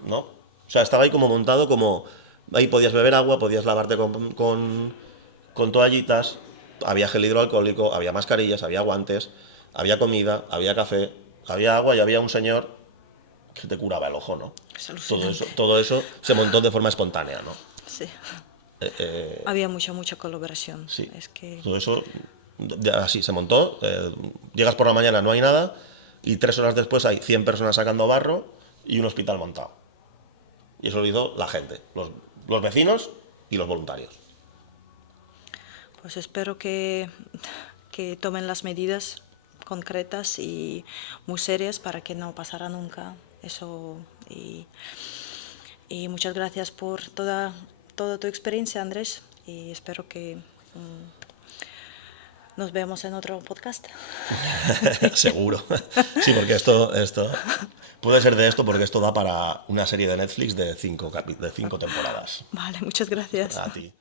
¿No? O sea, estaba ahí como montado, como ahí podías beber agua, podías lavarte con toallitas, había gel hidroalcohólico, había mascarillas, había guantes, había comida, había café, había agua y había un señor que te curaba el ojo, ¿no? Todo eso se montó de forma espontánea, ¿no? Sí. Había mucha colaboración. Sí. Es que... Todo eso así se montó. Llegas por la mañana, no hay nada, y 3 horas después hay 100 personas sacando barro y un hospital montado. Y eso lo hizo la gente, los vecinos y los voluntarios. Pues espero que tomen las medidas concretas y muy serias para que no pasara nunca eso. Y muchas gracias por toda tu experiencia, Andrés, y espero que nos vemos en otro podcast. Seguro. Sí, porque esto puede ser de esto, porque esto da para una serie de Netflix de 5 temporadas. Vale, muchas gracias. A ti.